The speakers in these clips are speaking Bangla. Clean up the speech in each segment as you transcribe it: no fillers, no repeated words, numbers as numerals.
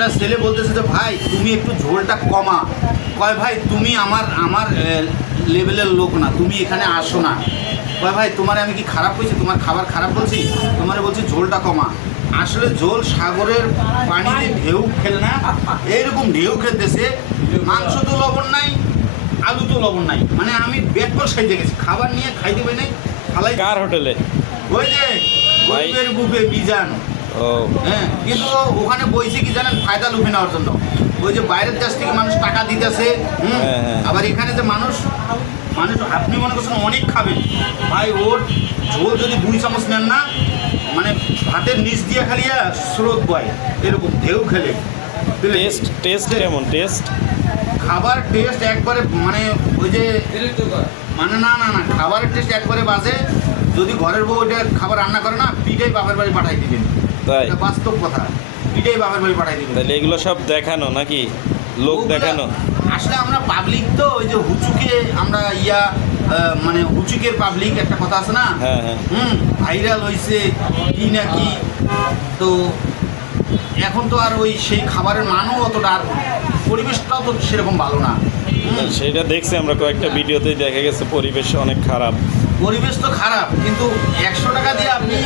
একটা ছেলে বলতেছে যে ভাই তুমি একটু ঝোলটা কমা। কয় ভাই তুমি আমার আমার লেভেলের লোক না, তুমি এখানে আসো না। কয় ভাই তোমার আমি কি খারাপ বলছি, তোমার খাবার খারাপ বলছি, তোমার বলছি ঝোলটা কমা। আসলে ঝোল সাগরের পানিতে ঢেউ খেলে না, এইরকম ঢেউ খেলতেছে। মাংস তো লবণ নাই, আলু তো লবণ নাই, মানে আমি বেটপর সাইতে গেছি, খাবার নিয়ে খাইতে পারি নাই। খালাই কার হোটেলে? ওই যে গরিবের বুফে মিজান। ও হ্যাঁ, কিন্তু ওখানে বইছে কি জানেন, ফায়দা লুফে নেওয়ার জন্য। ওই যে বাইরের দেশ থেকে মানুষ টাকা দিতেছে, আবার এখানে যে মানুষ আপনি মনে করছেন অনেক খাবেন, ভাই ওর ঝোল যদি 2 চামচ নেন না, মানে ভাতের নিচ দিয়ে খালি স্রোত বয়, এরকম ঢেউ খেলে। টেস্ট কেমন? টেস্ট খাবার টেস্ট একবারে মানে ওই যে মানে না না না, খাবারের টেস্ট একবারে বাজে। যদি ঘরের বউ ওইটা খাবার রান্না করে না, পিঠেই বাপের বাড়ি পাঠাই দিবেন। তাই? এটা বাস্তব কথা, পিঠেই বাপের বাড়ি পাঠাই দিবেন। তাহলে এগুলো সব দেখানো নাকি, লোক দেখানো? আসলে আমরা পাবলিক তো, ওই যে হুচুকে আমরা মানে হুচুকের পাবলিক একটা কথা আছে না, হ্যাঁ হ্যাঁ, ভাইরাল হয়েছে কি না কি। তো এখন তো আর ওই সেই খাবারের মানও অতটা, আর পরিবেশটাও তো সেরকম ভালো না। সেটা দেখছি আমরা কয়েকটা ভিডিওতেই দেখা গেছে পরিবেশ অনেক খারাপ। পরিবেশ তো খারাপ, কিন্তু 100 টাকা দিয়ে আপনি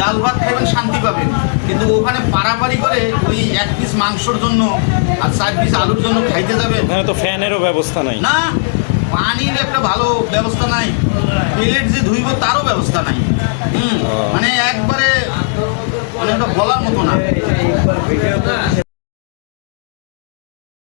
ডাল ভাত খাবেন, শান্তি পাবেন। কিন্তু ওখানে পারাপারি করে ওই 1 পিস মাংসর জন্য আর 4 পিস আলুর জন্য খাইতে যাবেন। ওখানে তো ফ্যানেরও ব্যবস্থা নাই। না, পানির একটা ভালো ব্যবস্থা নাই, প্লেট যে ধুইব তারও ব্যবস্থা নাই। মানে একবারে মানে ওটা বলার মতো না।